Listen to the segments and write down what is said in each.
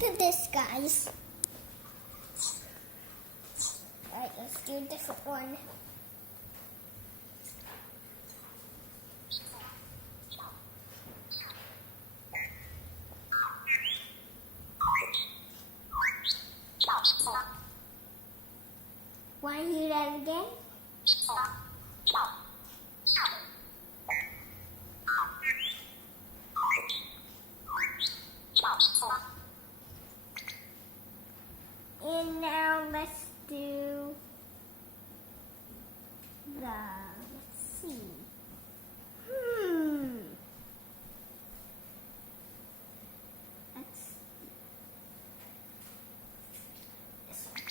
to this, guys. Alright, let's do a different one. Want to do that again? And now let's do let's see. Let's this one.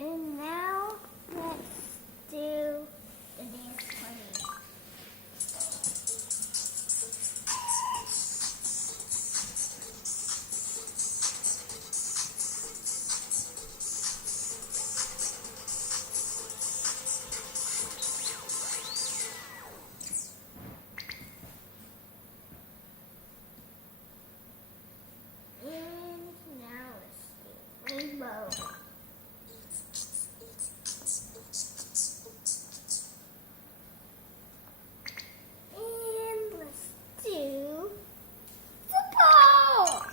And now let's do the dance party. And now let's do rainbow. And let's do football.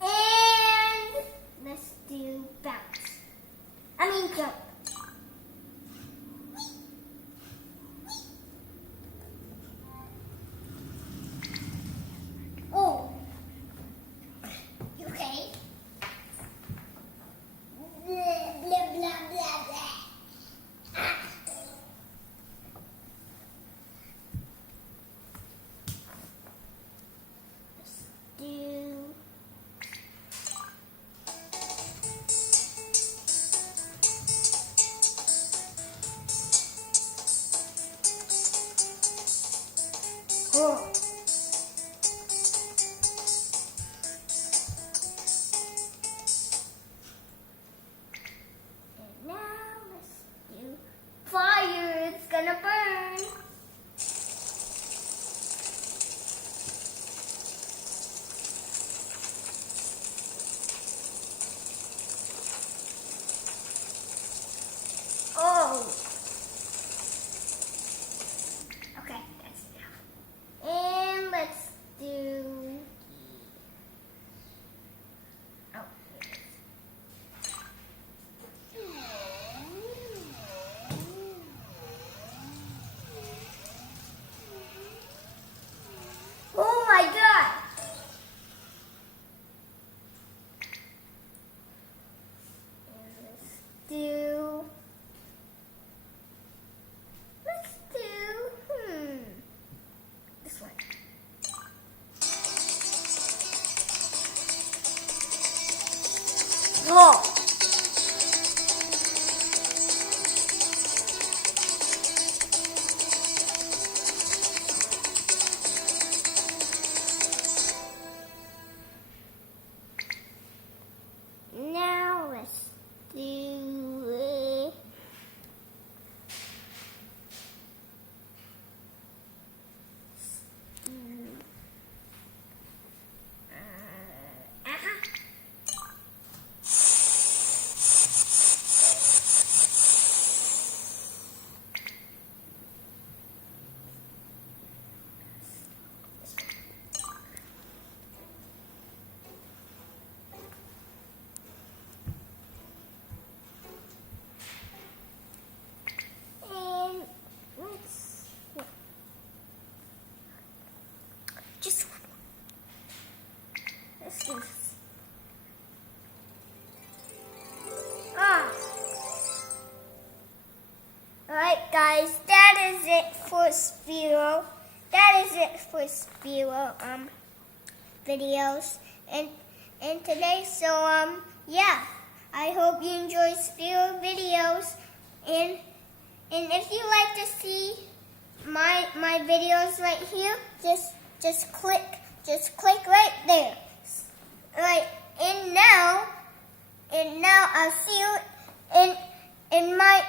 And let's do bounce. I mean jump. Oh, you okay? Blah, blah, blah, blah, blah. Ah. Let's do oh. And now let's do fire. It's gonna burn. Oh. Okay, that's enough. And let's do. Oh. Oh my God! And let's do this one. Oh. Now let's do and let's just let's do this. Alright guys, that is it for Spiro. That is it for Spiro videos and today. So yeah, I hope you enjoy Sphero videos. And if you like to see my videos right here, just click right there. Right, and now I'll see you in my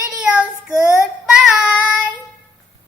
videos. Good.